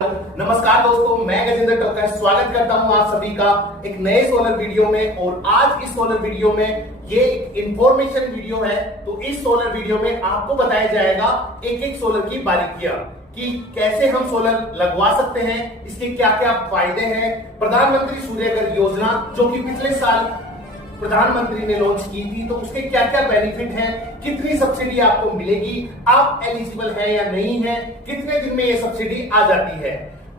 नमस्कार दोस्तों, मैं गजेंद्र टोका स्वागत करता हूं आप सभी का एक नए सोलर वीडियो में। और आज इस सोलर वीडियो में ये एक इंफॉर्मेशन वीडियो है। तो इस सोलर वीडियो में आपको बताया जाएगा एक एक सोलर की बारीकियां कि कैसे हम सोलर लगवा सकते हैं, इसके क्या क्या फायदे हैं। प्रधानमंत्री सूर्यघर योजना जो कि पिछले साल प्रधानमंत्री ने लॉन्च की थी, तो उसके क्या क्या बेनिफिट हैं, कितनी सब्सिडी आपको मिलेगी, आप एलिजिबल है या नहीं है, कितने दिन में ये सब्सिडी आ जाती है।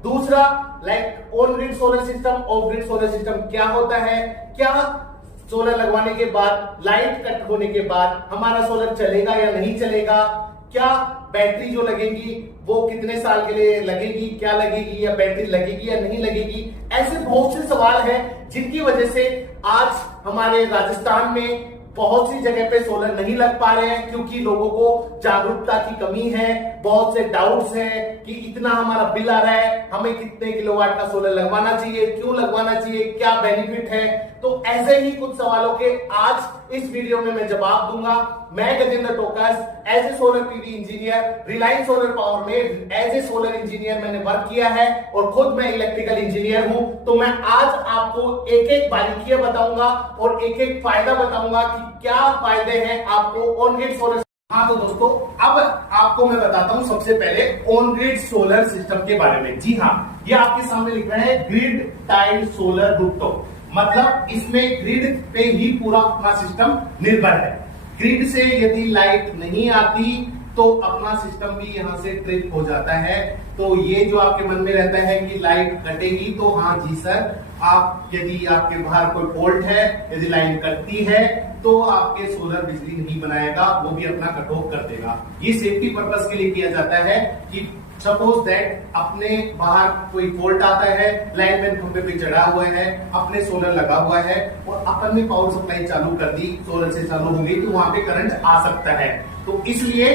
दूसरा, on grid solar system, of grid solar system क्या होता है, क्या सोलर लगवाने के बाद लाइट कट होने के बाद हमारा सोलर चलेगा या नहीं चलेगा, क्या बैटरी जो लगेगी वो कितने साल के लिए लगेगी, क्या लगेगी, या बैटरी लगेगी या नहीं लगेगी। ऐसे बहुत से सवाल हैं जिनकी वजह से आज हमारे राजस्थान में बहुत सी जगह पे सोलर नहीं लग पा रहे हैं, क्योंकि लोगों को जागरूकता की कमी है। बहुत से डाउट्स हैं कि इतना हमारा बिल आ रहा है, हमें कितने किलोवाट का सोलर लगवाना चाहिए, क्यों लगवाना चाहिए, क्या बेनिफिट है। तो ऐसे ही कुछ सवालों के आज इस वीडियो में मैं जवाब दूंगा। मैं Gajendra Toka as a solar PV engineer, Reliance solar power में एज ए सोलर इंजीनियर मैंने वर्क किया है और खुद मैं इलेक्ट्रिकल इंजीनियर हूं। तो मैं आज आपको एक एक बारीकियां बताऊंगा और एक एक फायदा बताऊंगा कि क्या फायदे हैं आपको ऑन ग्रिड सोलर। हाँ तो दोस्तों, अब आपको मैं बताता हूं सबसे पहले ऑन ग्रिड सोलर सिस्टम के बारे में। जी हाँ, ये आपके सामने लिख रहा है ग्रिड टाइड सोलर रूफटॉप, मतलब इसमें ग्रिड पे ही पूरा अपना सिस्टम निर्भर है। ग्रिड से यदि लाइट नहीं आती तो अपना सिस्टम भी यहां से ट्रिप हो जाता है। तो ये जो आपके मन में रहता है कि लाइट कटेगी, तो हाँ जी सर, आप यदि आपके बाहर कोई फॉल्ट है, यदि लाइट कटती है तो आपके सोलर बिजली नहीं बनाएगा, वो भी अपना कट ऑफ कर देगा। ये सेफ्टी पर्पस के लिए किया जाता है कि सपोज दैट अपने बाहर कोई फॉल्ट आता है, लाइनमैन खंबे पे चढ़ा हुआ है, अपने सोलर लगा हुआ है और अपन ने पावर सप्लाई चालू कर दी, सोलर से चालू हो गई, तो वहां पे करंट आ सकता है। तो इसलिए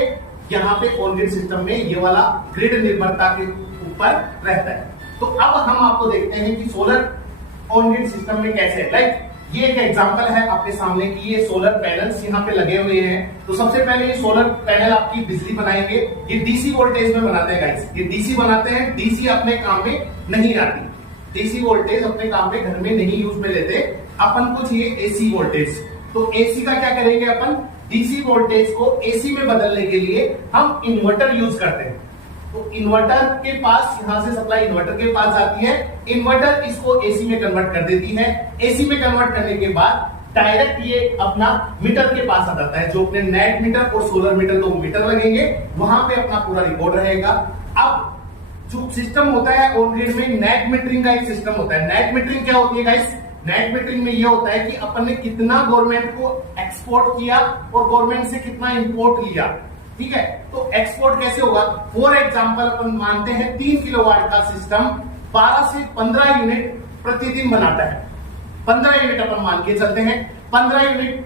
यहाँ पे ऑन ग्रिड सिस्टम में ये वाला ग्रिड निर्भरता के ऊपर रहता है। तो अब हम आपको देखते हैं कि सोलर ऑन ग्रिड सिस्टम में कैसे ये एक एग्जांपल है आपके सामने कि ये सोलर पैनल्स यहाँ पे लगे हुए हैं। तो सबसे पहले ये सोलर पैनल आपकी बिजली बनाएंगे। ये डीसी वोल्टेज में बनाते हैं गाइस, ये डीसी बनाते हैं। डीसी अपने काम में नहीं आती, डीसी वोल्टेज अपने काम में घर में नहीं यूज में लेते अपन, कुछ ये एसी वोल्टेज। तो एसी का क्या करेंगे अपन, डीसी वोल्टेज को एसी में बदलने के लिए हम इन्वर्टर यूज करते हैं। तो इन्वर्टर के पास, यहां से सप्लाई इन्वर्टर के पास जाती है, इन्वर्टर इसको एसी में कन्वर्ट कर देती है। एसी में कन्वर्ट करने के बाद डायरेक्ट ये अपना मीटर के पास आ जाता है, जो अपने नेट मीटर और सोलर मीटर, दो मीटर लगेंगे, वहां पे अपना पूरा रिकॉर्ड रहेगा। अब जो सिस्टम होता है ऑन ग्रिड में, नेट मीटरिंग का एक सिस्टम होता है। नेट मीटरिंग क्या होती है गाइस, नेट मीटरिंग में ये होता है कि अपन ने कितना गवर्नमेंट को एक्सपोर्ट किया और गवर्नमेंट से कितना इंपोर्ट लिया। ठीक है, तो एक्सपोर्ट कैसे होगा, फॉर एग्जांपल अपन मानते हैं 3 किलोवाट का सिस्टम 12 से 15 यूनिट प्रतिदिन बनाता है। 15 यूनिट अपन मान के चलते हैं, 15 यूनिट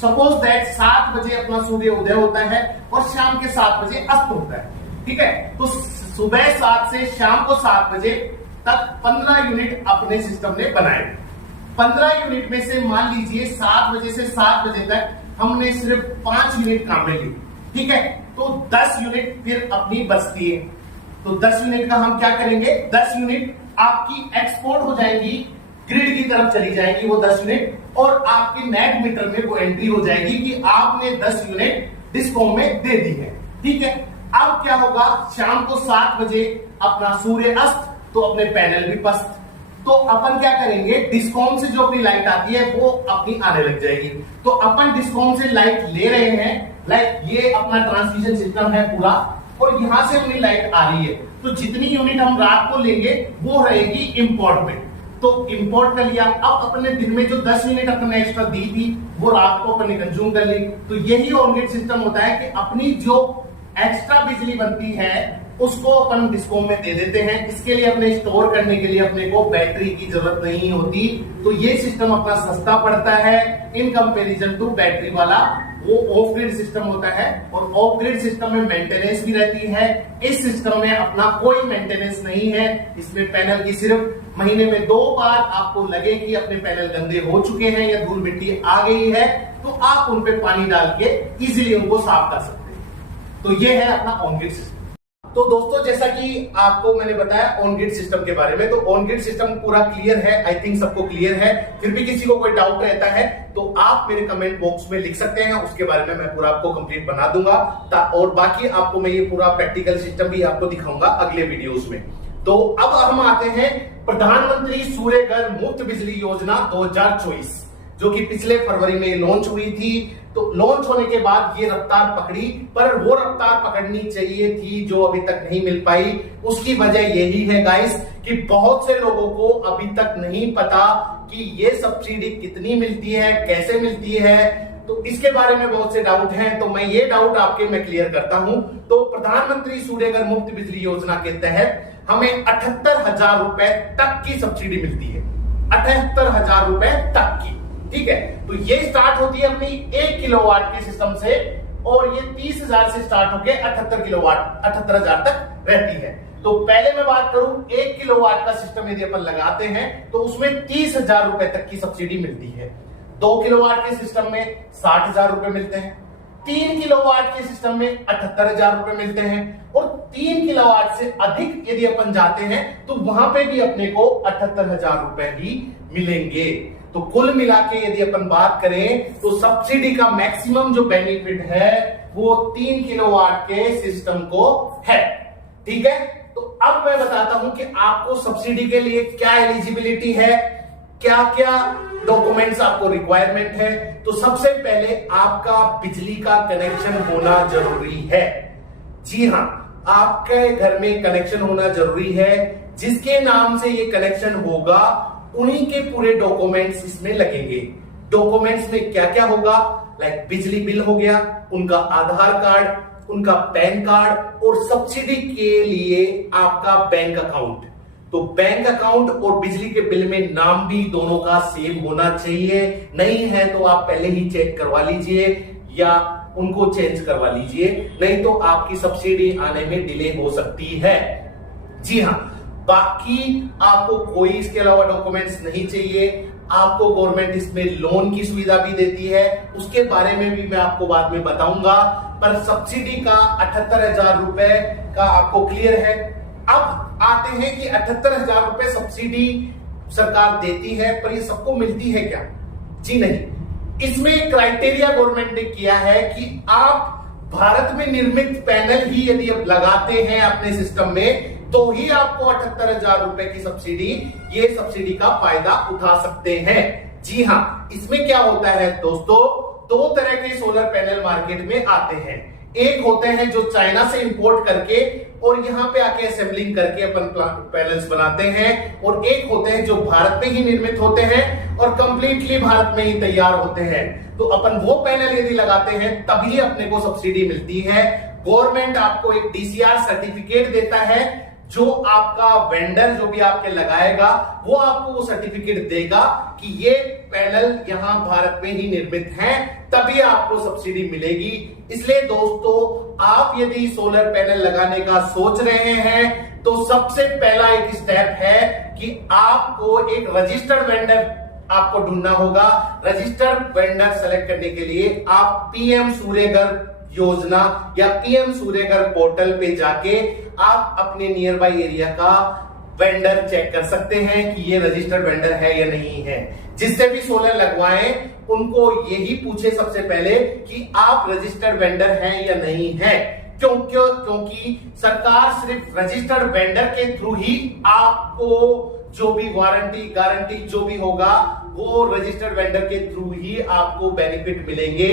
सपोज दैट 7 बजे अपना सूर्य उदय होता है और शाम के 7 बजे अस्त होता है। ठीक है, तो सुबह 7 से शाम को 7 बजे तक 15 यूनिट अपने सिस्टम ने बनाए। 15 यूनिट में से मान लीजिए 7 बजे से 7 बजे तक हमने सिर्फ 5 यूनिट काम में ली। ठीक है, तो 10 यूनिट फिर अपनी बचती है। तो 10 यूनिट का हम क्या करेंगे, 10 यूनिट आपकी एक्सपोर्ट हो जाएगी, ग्रिड की तरफ चली जाएगी वो 10 यूनिट, और आपके नेट मीटर में वो एंट्री हो जाएगी कि आपने 10 यूनिट डिस्कॉम में दे दी है। ठीक है, अब क्या होगा, शाम को 7 बजे अपना सूर्य अस्त, तो अपने पैनल भी पस्त। तो अपन क्या करेंगे, डिस्कॉम से जो अपनी लाइट आती है वो अपनी आने लग जाएगी। तो अपन डिस्कॉम से लाइट ले रहे हैं, ये अपना ट्रांसमिशन सिस्टम है पूरा, और यहां से अपनी लाइट आ रही है। तो जितनी यूनिट हम रात को लेंगे वो रहेगी इंपोर्ट में। तो इंपोर्ट कर लिया, अब अपने दिन में जो 10 यूनिट अपने एक्स्ट्रा दी थी वो रात को अपने कंज्यूम कर ली। तो यही ऑन ग्रिड सिस्टम होता है कि अपनी जो एक्स्ट्रा बिजली बनती है उसको अपन डिस्कॉम में दे देते हैं। इसके लिए अपने स्टोर करने के लिए अपने को बैटरी की जरूरत नहीं होती। तो ये सिस्टम अपना सस्ता पड़ता है इन कंपैरिजन टू बैटरी वाला वो ऑफ ग्रिड सिस्टम होता है। और ऑफ ग्रिड सिस्टम में मेंटेनेंस भी रहती है, इस सिस्टम में अपना कोई मेंटेनेंस नहीं है। इसमें पैनल की सिर्फ महीने में 2 बार आपको लगे कि अपने पैनल गंदे हो चुके हैं या धूल मिट्टी आ गई है, तो आप उन पे पानी डाल के इजीली उनको साफ कर सकते हैं। तो ये है अपना ऑन ग्रिड सिस्टम। तो दोस्तों जैसा कि आपको मैंने बताया ऑन ग्रिड सिस्टम के बारे में, तो ऑन ग्रिड सिस्टम पूरा क्लियर है, आई थिंक सबको क्लियर है। फिर भी किसी को कोई डाउट रहता है तो आप मेरे कमेंट बॉक्स में लिख सकते हैं, उसके बारे में मैं पूरा आपको कंप्लीट बना दूंगा। और बाकी आपको मैं ये पूरा प्रैक्टिकल सिस्टम भी आपको दिखाऊंगा अगले वीडियोस में। तो अब हम आते हैं प्रधानमंत्री सूर्य घर मुफ्त बिजली योजना 2024, जो कि पिछले फरवरी में लॉन्च हुई थी। तो लॉन्च होने के बाद ये रफ्तार पकड़ी, पर वो रफ्तार पकड़नी चाहिए थी जो अभी तक नहीं मिल पाई। उसकी वजह यही है गाइस कि बहुत से लोगों को अभी तक नहीं पता कि ये सब्सिडी कितनी मिलती है, कैसे मिलती है। तो इसके बारे में बहुत से डाउट हैं, तो मैं ये डाउट आपके मैं क्लियर करता हूं। तो प्रधानमंत्री सूर्य घर मुफ्त बिजली योजना के तहत हमें 78,000 रुपए तक की सब्सिडी मिलती है, 78,000 रुपए तक की। ठीक है, तो ये स्टार्ट होती है अपनी 1 किलोवाट के सिस्टम से, और ये 30,000 से स्टार्ट होकर 78 किलोवाट 78,000 तक रहती है। तो पहले मैं बात करूं 1 किलोवाट का सिस्टम यदि अपन लगाते हैं तो उसमें 30,000 रुपए तक की सब्सिडी मिलती है। 2 किलोवाट के सिस्टम में 60,000 रुपए मिलते हैं, 3 किलोवाट के सिस्टम में 78,000 रुपए मिलते हैं, और 3 किलोवाट से अधिक यदि अपन जाते हैं तो वहां पे भी अपने को 78,000 रुपए ही मिलेंगे। तो कुल मिला के यदि अपन बात करें तो सब्सिडी का मैक्सिमम जो बेनिफिट है वो 3 किलोवाट के सिस्टम को है। ठीक है, तो अब मैं बताता हूं कि आपको सब्सिडी के लिए क्या एलिजिबिलिटी है, क्या क्या डॉक्यूमेंट्स आपको रिक्वायरमेंट है। तो सबसे पहले आपका बिजली का कनेक्शन होना जरूरी है। जी हां, आपके घर में कनेक्शन होना जरूरी है। जिसके नाम से ये कनेक्शन होगा उन्हीं के पूरे डॉक्यूमेंट्स इसमें लगेंगे। डॉक्यूमेंट्स में क्या क्या होगा, लाइक बिजली बिल हो गया, उनका आधार कार्ड, उनका पैन कार्ड, और सब्सिडी के लिए आपका बैंक अकाउंट। तो बैंक अकाउंट और बिजली के बिल में नाम भी दोनों का सेम होना चाहिए। नहीं है तो आप पहले ही चेक करवा लीजिए या उनको चेंज करवा लीजिए, नहीं तो आपकी सब्सिडी आने में डिले हो सकती है। जी हां, बाकी आपको कोई इसके अलावा डॉक्यूमेंट्स नहीं चाहिए। आपको गवर्नमेंट इसमें लोन की सुविधा भी देती है, उसके बारे में भी मैं आपको बाद में बताऊंगा। पर सब्सिडी का 78,000 रुपए का आपको क्लियर है। अब आते हैं कि 78,000 रुपए सब्सिडी सरकार देती है, पर ये सबको मिलती है क्या? जी नहीं, इसमें क्राइटेरिया गवर्नमेंट ने किया है कि आप भारत में निर्मित पैनल ही यदि आप लगाते हैं अपने सिस्टम में तो ही आपको 78,000 रुपए की सब्सिडी, ये सब्सिडी का फायदा उठा सकते हैं। जी हां, इसमें क्या होता है दोस्तों, 2 तरह के सोलर पैनल मार्केट में आते हैं। एक होते हैं जो चाइना से इंपोर्ट करके और यहां पे आके असेंबलिंग करके अपन पैनल्स बनाते हैं, और एक होते हैं जो भारत में ही निर्मित होते हैं और कंप्लीटली भारत में ही तैयार होते हैं। तो अपन वो पैनल यदि लगाते हैं तभी अपने को सब्सिडी मिलती है। गवर्नमेंट आपको एक DCR सर्टिफिकेट देता है, जो आपका वेंडर जो भी आपके लगाएगा वो आपको वो सर्टिफिकेट देगा कि ये पैनल यहां भारत में ही निर्मित हैं, तभी आपको सब्सिडी मिलेगी। इसलिए दोस्तों, आप यदि सोलर पैनल लगाने का सोच रहे हैं तो सबसे पहला एक स्टेप है कि आपको एक रजिस्टर्ड वेंडर आपको ढूंढना होगा। रजिस्टर्ड वेंडर सेलेक्ट करने के लिए आप PM सूर्य घर योजना या PM सूर्य घर पोर्टल पे जाके आप अपने नियर बाई एरिया का वेंडर चेक कर सकते हैं कि ये रजिस्टर्ड वेंडर है या नहीं है। जिससे भी सोलर लगवाएं उनको यही पूछे सबसे पहले कि आप रजिस्टर्ड वेंडर हैं या नहीं है। क्योंकि सरकार सिर्फ रजिस्टर्ड वेंडर के थ्रू ही आपको जो भी वारंटी गारंटी जो भी होगा वो रजिस्टर्ड वेंडर के थ्रू ही आपको बेनिफिट मिलेंगे।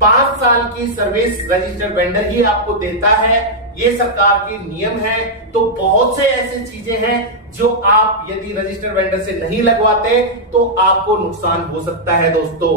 5 साल की सर्विस रजिस्टर्ड वेंडर ही आपको देता है, ये सरकार के नियम है। तो बहुत से ऐसे चीजें हैं जो आप यदि रजिस्टर्ड वेंडर से नहीं लगवाते तो आपको नुकसान हो सकता है दोस्तों।